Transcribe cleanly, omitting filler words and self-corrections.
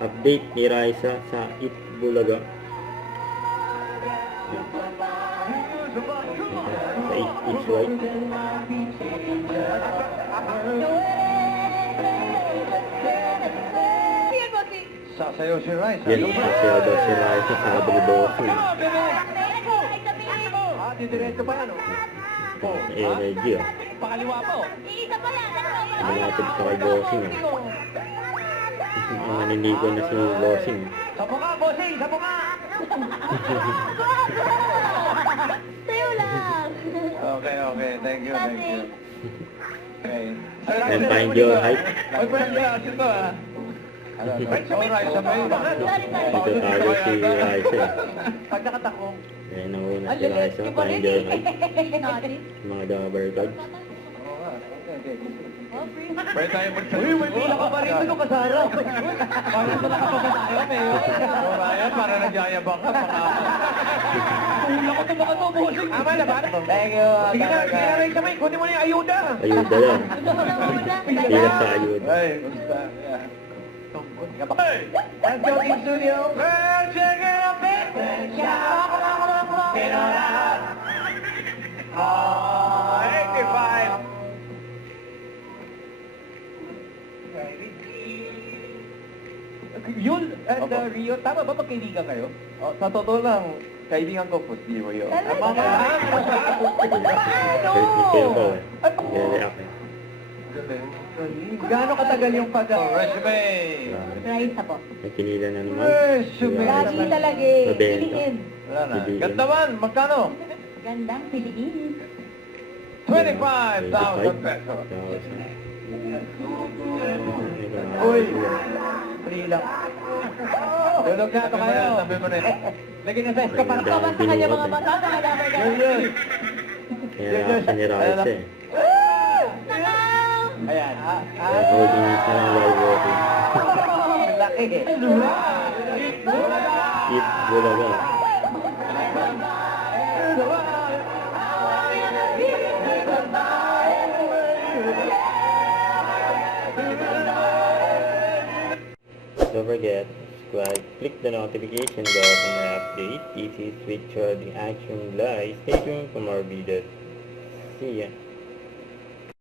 Update ni Raisa sa Eat Bulaga. Sa Eat Right. Sasayaw si Rice. Yan, sasayaw daw si Raisa sa Abolidoso. Didiretso pa yan, oh. Energy, ah. Pakaliwa po. Malapit pa kay Bossing, ah. Maninigo na si Bossing. Sapo ka, bossing! Sapo ka! Sayo lang. Okay. Thank you. Okay. And find your height. Ay, pwede ba? Ito, ah. Alright, sabay. Dito tayo si Raisa, eh. Pagkakatakong. Ayan, nauna si Raisa. Find your height. Naughty. Mga rubber cards. Pwede tayo magsasabi. Uy, may pila ka pa rin ito kasara. Parang ito nakapagkatayo, may. Ryan, para nagyayabang ka. Kulang ko ito mga ito, bossing. Ama na ba? Thank you. Sige na, Ray, kamay. Kunin mo na yung ayuda. Ayuda yan. Pila sa ayuda. Ay, gusta. Hey! Let's go in studio. Well, check it out, baby. Get on out. 85. Yun, at Rio, tama ba magkaibigan kayo? Oh, sa totoo lang, kaibigan ko po si Rio. Talaga? Galit ni Tempo, eh. React, eh. Gaano katagal yung resume? Raisa po. May kinila na naman. Resume. Lagi talaga eh. Mabenta. Piliin. Wala na. Piliin. Ganda man, magkano? Gandang piliin. 25,000 pesos. Uy! Free lang. Tulog na ito kayo. Sabi mo na yun. Lagi na sa eskapan. Kabas sa kanya mga bata sa kadabar ka. Yun. Kaya reaction ni Raisa, eh. Ayan. Kaya holding na siya ng live voting. Laki. Eat Bulaga. Don't forget, subscribe, click the notification bell for my update. This is Switch Trading Action Live. Stay tuned for more videos. See ya.